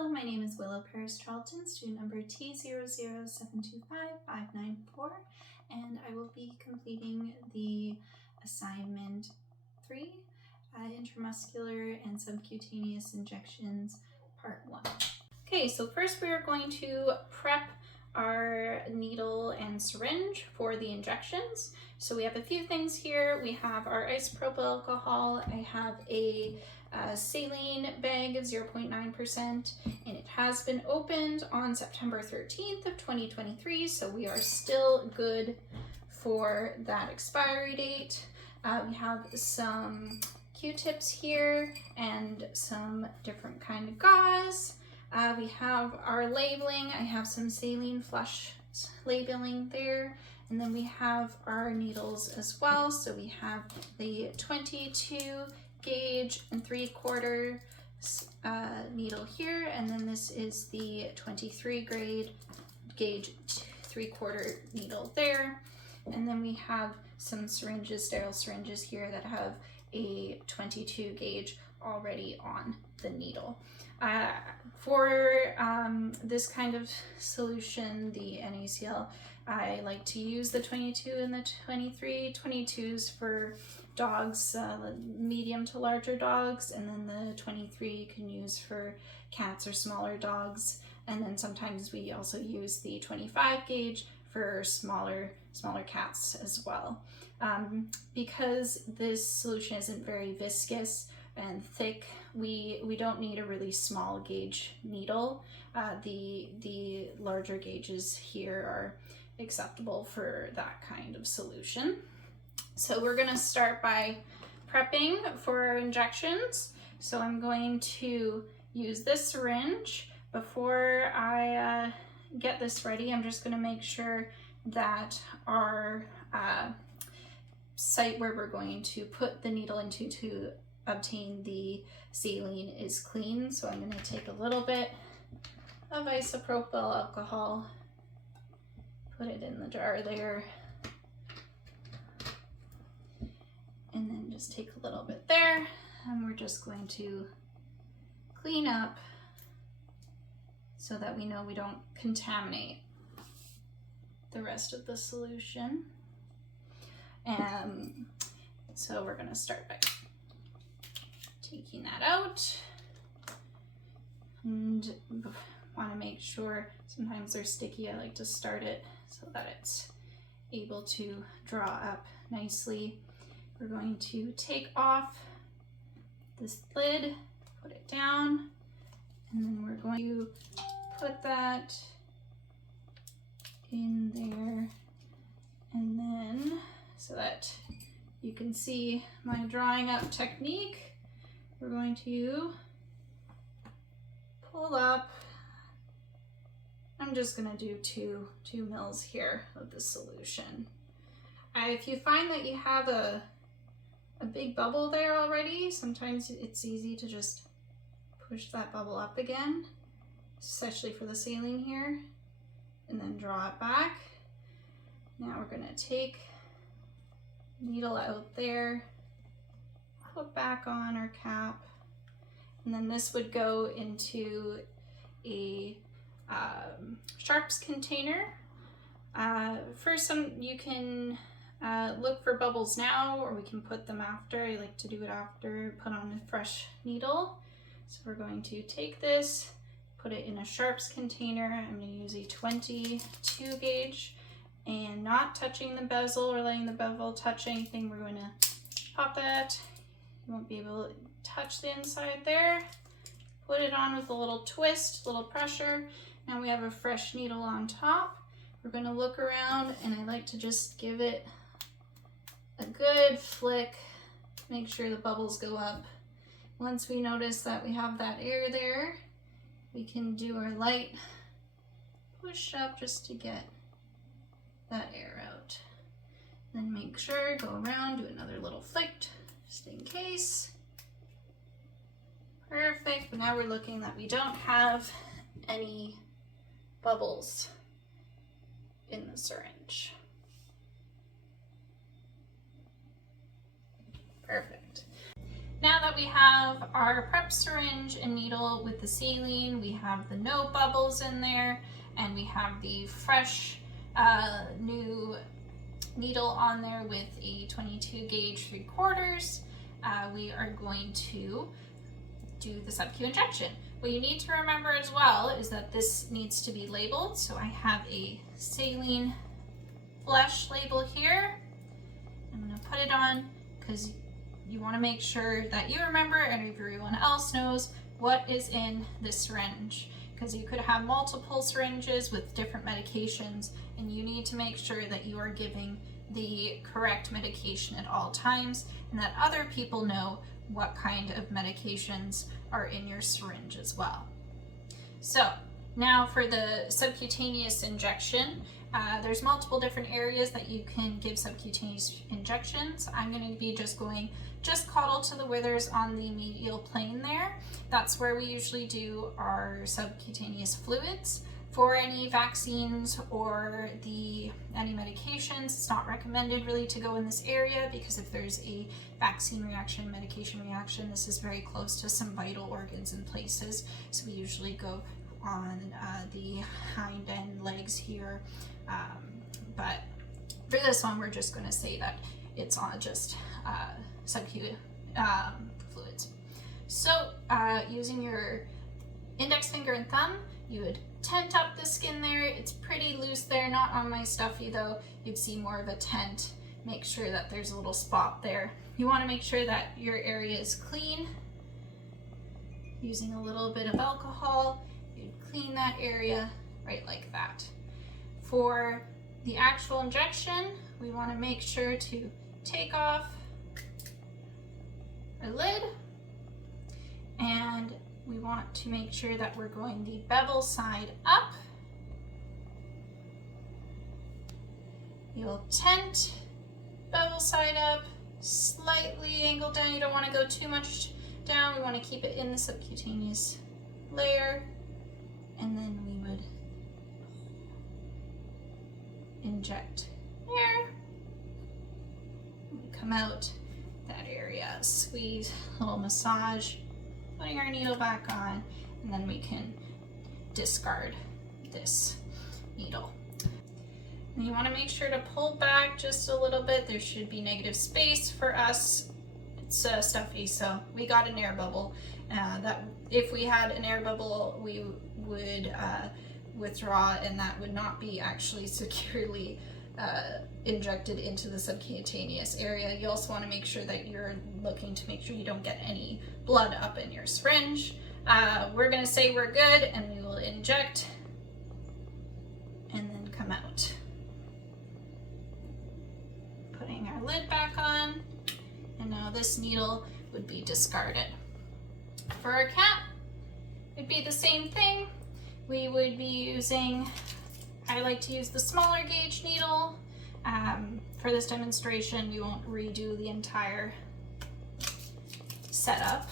Hello, my name is Willow Paris Charlton, student number T00725594, and I will be completing the assignment 3, intramuscular and subcutaneous injections, part 1. Okay, so first we are going to prep our needle and syringe for the injections. So we have a few things here. We have our isopropyl alcohol. I have a saline bag of 0.9%, and it has been opened on September 13th of 2023, so we are still good for that expiry date. We have some Q-tips here and some different kind of gauze. We have our labeling. I have some saline flush labeling there. And then we have our needles as well. So we have the 22 gauge and 3/4 needle here. And then this is the 23 gauge 3/4 needle there. And then we have some syringes, sterile syringes here that have a 22 gauge already on the needle. For this kind of solution, the NaCl, I like to use the 22 and the 23. 22s for dogs, medium to larger dogs, and then the 23 you can use for cats or smaller dogs. And then sometimes we also use the 25 gauge for smaller cats as well. Because this solution isn't very viscous and thick, we don't need a really small gauge needle. The larger gauges here are acceptable for that kind of solution. So we're gonna start by prepping for our injections. So I'm going to use this syringe. Before I get this ready, I'm just gonna make sure that our site where we're going to put the needle into to obtain the saline is clean. So I'm going to take a little bit of isopropyl alcohol, put it in the jar there, and then just take a little bit there, and we're just going to clean up so that we know we don't contaminate the rest of the solution. So we're going to start by taking that out, and want to make sure, sometimes they're sticky, I like to start it so that it's able to draw up nicely. We're going to take off this lid, put it down, and then we're going to put that in there, and then so that you can see my drawing up technique, we're going to pull up. I'm just gonna do two mils here of the solution. If you find that you have a big bubble there already, sometimes it's easy to just push that bubble up again, especially for the saline here, and then draw it back. Now we're gonna take needle out there, put back on our cap, and then this would go into a sharps container. First, you can look for bubbles now, or we can put them after. I like to do it after, put on a fresh needle. So we're going to take this, put it in a sharps container. I'm going to use a 22 gauge, and not touching the bezel or letting the bevel touch anything. We're going to pop that. You won't be able to touch the inside there. Put it on with a little twist, a little pressure. Now we have a fresh needle on top. We're going to look around, and I like to just give it a good flick, make sure the bubbles go up. Once we notice that we have that air there, we can do our light push up just to get that air out. Then make sure, go around, do another little flick just in case. Perfect. But now we're looking that we don't have any bubbles in the syringe. Perfect. Now that we have our prep syringe and needle with the saline, we have the no bubbles in there, and we have the fresh new needle on there with a 22 gauge 3/4, we are going to do the sub-Q injection. What you need to remember as well is that this needs to be labeled. So I have a saline flesh label here. I'm going to put it on because you want to make sure that you remember and everyone else knows what is in this syringe, because you could have multiple syringes with different medications, and you need to make sure that you are giving the correct medication at all times and that other people know what kind of medications are in your syringe as well. So now for the subcutaneous injection, there's multiple different areas that you can give subcutaneous injections. I'm going to be just caudal to the withers on the medial plane there. That's where we usually do our subcutaneous fluids. For any vaccines or any medications, it's not recommended really to go in this area, because if there's a vaccine reaction, medication reaction, this is very close to some vital organs and places. So we usually go on the hind end legs here. But for this one, we're just going to say that it's on just sub-Q fluids. So using your index finger and thumb, you would tent up the skin there. It's pretty loose there, not on my stuffy though. You'd see more of a tent. Make sure that there's a little spot there. You want to make sure that your area is clean. Using a little bit of alcohol, you'd clean that area right like that. For the actual injection, we want to make sure to take off our lid, and we want to make sure that we're going the bevel side up. You'll tent, bevel side up, slightly angled down. You don't want to go too much down. We want to keep it in the subcutaneous layer, and then we would inject there. We come out that area, squeeze, a little massage, putting our needle back on, and then we can discard this needle. And you want to make sure to pull back just a little bit. There should be negative space for us. It's stuffy, so we got an air bubble. That if we had an air bubble, we would withdraw, and that would not be actually securely injected into the subcutaneous area. You also want to make sure that you're looking to make sure you don't get any blood up in your syringe. We're going to say we're good, and we will inject and then come out. Putting our lid back on, and now this needle would be discarded. For our cap, it'd be the same thing. We would be using, I like to use the smaller gauge needle. For this demonstration, we won't redo the entire setup.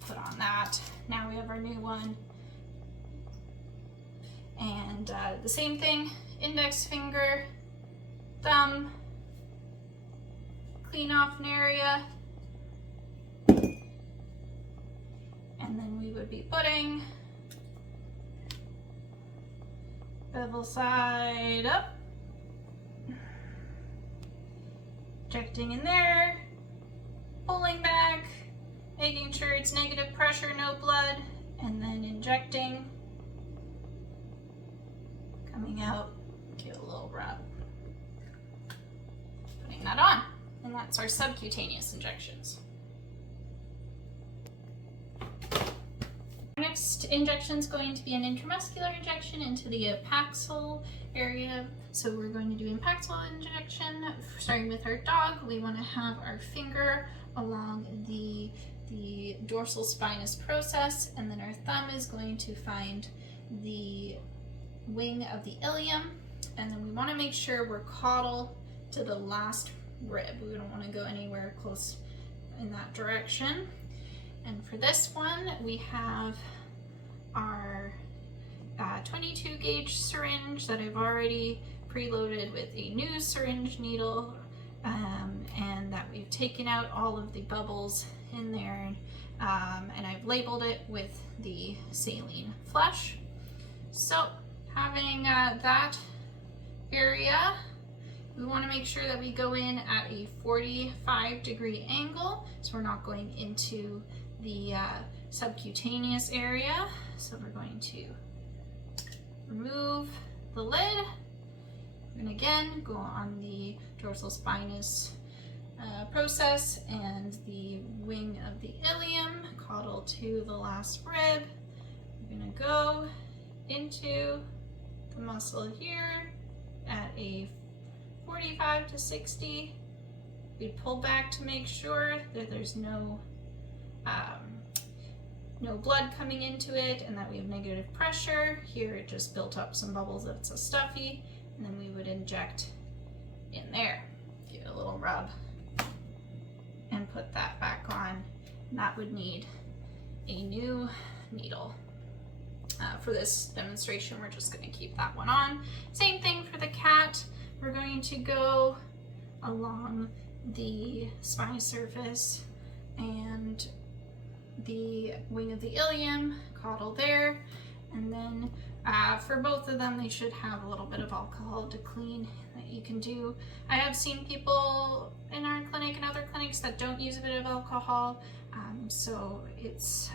Put on that. Now we have our new one. And the same thing, index finger, thumb, clean off an area. And then we would be putting bevel side up, injecting in there, pulling back, making sure it's negative pressure, no blood, and then injecting, coming out, give it a little rub, putting that on, and that's our subcutaneous injections. Next injection is going to be an intramuscular injection into the apaxal area. So we're going to do apaxal injection. Starting with our dog, we want to have our finger along the dorsal spinous process, and then our thumb is going to find the wing of the ilium, and then we want to make sure we're caudal to the last rib. We don't want to go anywhere close in that direction. And for this one, we have our 22 gauge syringe that I've already preloaded with a new syringe needle and that we've taken out all of the bubbles in there, and I've labeled it with the saline flush. So having that area, we want to make sure that we go in at a 45-degree angle, so we're not going into the subcutaneous area. So we're going to remove the lid. We're going to again go on the dorsal spinous process and the wing of the ilium, caudal to the last rib. We're going to go into the muscle here at a 45 to 60. We pull back to make sure that there's no blood coming into it and that we have negative pressure. Here it just built up some bubbles, it's a stuffy, and then we would inject in there. Give it a little rub and put that back on. And that would need a new needle. For this demonstration, we're just going to keep that one on. Same thing for the cat. We're going to go along the spine surface and the wing of the ilium, caudal there, and then for both of them, they should have a little bit of alcohol to clean that you can do. I have seen people in our clinic and other clinics that don't use a bit of alcohol, so it's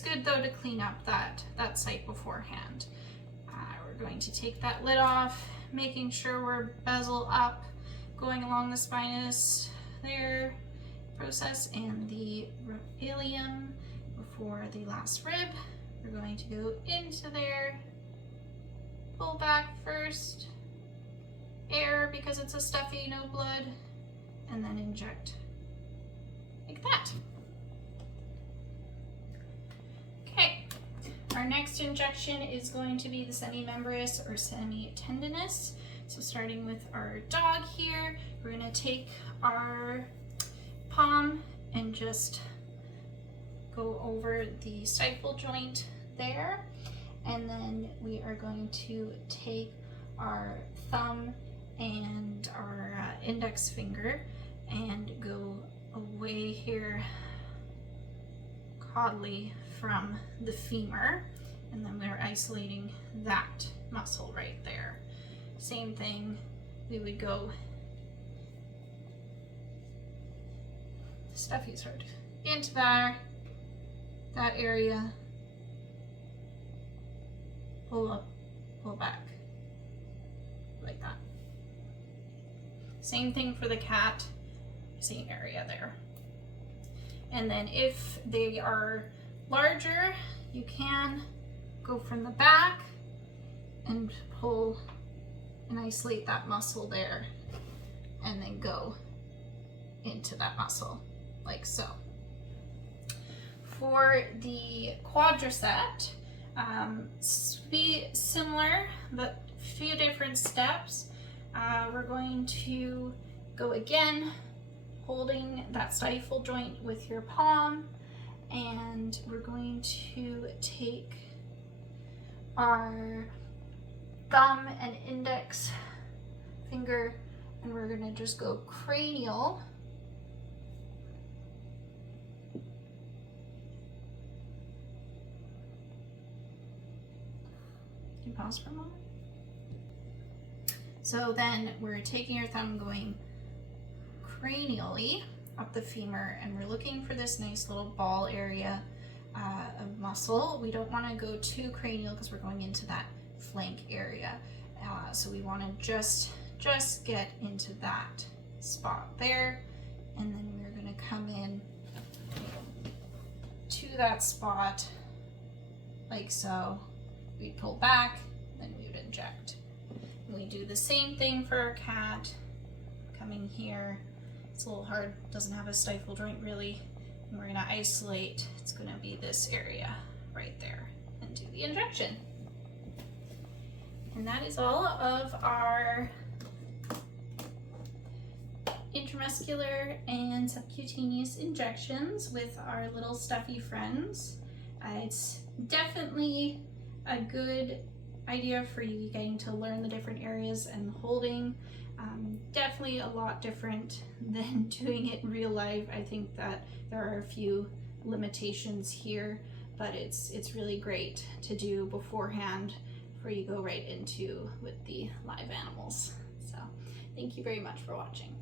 good though to clean up that site beforehand. We're going to take that lid off, making sure we're bezel up, going along the spinous there process and the ilium before the last rib. We're going to go into there, pull back first, air because it's a stuffy, no blood, and then inject like that. Okay, our next injection is going to be the semimembranous or semitendinous. So starting with our dog here, we're going to take our palm and just go over the stifle joint there, and then we are going to take our thumb and our index finger and go away here caudally from the femur, and then we're isolating that muscle right there. Same thing, we would go stuffy sort into that area, pull up, pull back, like that. Same thing for the cat, same area there. And then if they are larger, you can go from the back and pull and isolate that muscle there, and then go into that muscle like so. For the quadricep, be similar, but a few different steps. We're going to go again, holding that stifle joint with your palm, and we're going to take our thumb and index finger, and we're going to just go cranial. Can you pause for a moment? So then we're taking your thumb, going cranially up the femur, and we're looking for this nice little ball area of muscle. We don't want to go too cranial because we're going into that flank area. So we want to just get into that spot there, and then we're going to come in to that spot like so. We pull back, then we would inject. And we do the same thing for our cat, coming here. It's a little hard, doesn't have a stifle joint really, and we're going to isolate. It's going to be this area right there, and do the injection. And that is all of our intramuscular and subcutaneous injections with our little stuffy friends. It's definitely a good idea for you getting to learn the different areas and holding Definitely a lot different than doing it in real life. I think that there are a few limitations here, but it's really great to do beforehand before you go right into with the live animals. So thank you very much for watching.